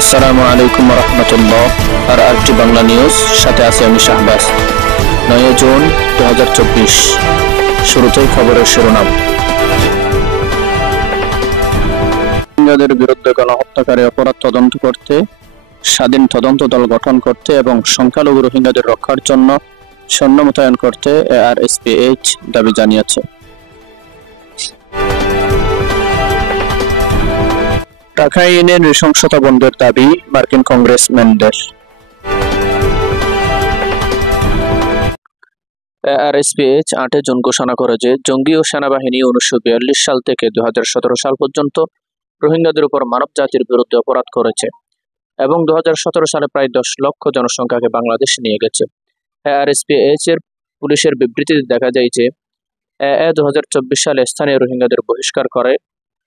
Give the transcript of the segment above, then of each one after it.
আসসালামু আলাইকুম রহমতুল্লাহ। আর RT Bangla news, সাথে আছি আমি শাহবাজ। 9 জুন 2024। শুরুতেই খবরের শিরোনাম। রোহিঙ্গাদের বিরুদ্ধে গণহত্যাকারী অপরাধ তদন্ত করতে স্বাধীন তদন্ত দল গঠন করতে এবং সংখ্যালঘু রোহিঙ্গাদের রক্ষার জন্য সৈন্য মোতায়েন করতে ARSPH দাবি জানিয়েছে। রাখাইনে নৃশংসতা বন্ধের দাবি মার্কিন কংগ্রেসম্যানদের। ARSPH 8 জুন ঘোষণা করে যে জঙ্গি ও সেনাবাহিনী 1942 সাল থেকে 2017 সাল পর্যন্ত রোহিঙ্গাদের উপর মানব জাতির বিরুদ্ধে অপরাধ করেছে এবং 2017 সালে প্রায় 10 লক্ষ জনসংখ্যাকে বাংলাদেশ নিয়ে গেছে। ARSPH এর পুলিশের বিবৃতিতে দেখা যায় যে 2024 সালে স্থানীয় রোহিঙ্গাদের বহিষ্কার করে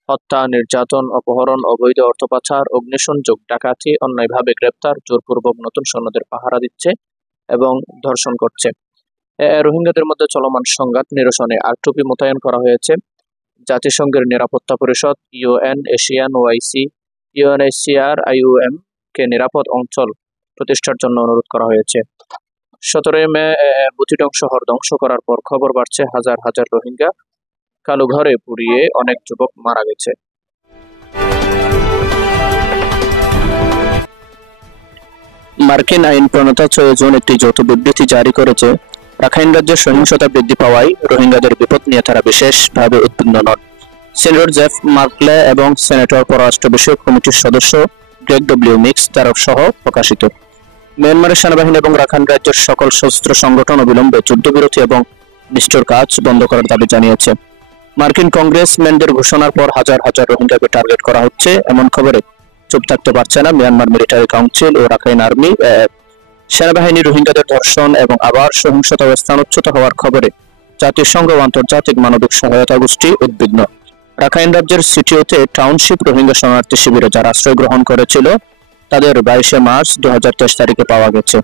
হত্যা, নির্যাতন, অপহরণ, অবৈধ অর্থ পাচার, অগ্নিসংযোগ, ডাকাতি, অন্যায়ভাবে গ্রেপ্তার, জোরপূর্বক নতুন সৈন্যদের পাহারা দিচ্ছে এবং ধর্ষণ করছে। রোহিঙ্গাদের মধ্যে চলমান সংঘাত নিরসনে R2P মোতায়েন করা হয়েছে। জাতিসংঘের নিরাপত্তা পরিষদ, UN, Asian, OIC, UNHCR, IOM কে নিরাপদ অঞ্চল প্রতিষ্ঠার জন্য অনুরোধ করা হয়েছে। 17 মে বুথিডং শহর ধ্বংস করার পর খবর বাড়ছে হাজার হাজার রোহিঙ্গা কালো ঘরে পুড়িয়ে অনেক যুবক মারা গেছে। মার্কিন আইন প্রণেতা 6 জুন একটি যৌথ বিবৃতি জারি করেছে। রাখাইন রাজ্যে সহিংসতা বৃদ্ধি পাওয়ায় রোহিঙ্গাদের বিপদ নিয়ে তারা বিশেষভাবে উদ্বিগ্ন নন। সিনেটর জেফ মার্কলে এবং সেনেটর পররাষ্ট্র বিষয়ক কমিটির সদস্য গ্রেগ ডব্লিউ মিক্স তার সহ প্রকাশিত। মিয়ানমারের সেনাবাহিনী এবং রাখাইন রাজ্যের সকল সশস্ত্র সংগঠন অবিলম্বে যুদ্ধবিরতি এবং নিষ্ঠুর কাজ বন্ধ করার দাবি জানিয়েছে। মার্কিন কংগ্রেসম্যানদের ঘোষণার পর হাজার হাজার রোহিঙ্গাকে টার্গেট করা হচ্ছে এমন খবরে চুপ থাকতে পারছে না মিয়ানমার মিলিটারি কাউন্সিল ও রাখাইন আর্মি। সেনাবাহিনী রোহিঙ্গাদের ধর্ষণ এবং আবার সহিংসতা ও স্থানচ্যুত হওয়ার খবরে জাতিসংঘ ও আন্তর্জাতিক মানবিক সহায়তা গোষ্ঠী উদ্বিগ্ন। রাখাইন রাজ্যের সিটিওতে টাউনশিপ রোহিঙ্গা শরণার্থী শিবিরে যারা আশ্রয় গ্রহণ করেছিল তাদের 22 মার্চ 2023 তারিখে পাওয়া গেছে।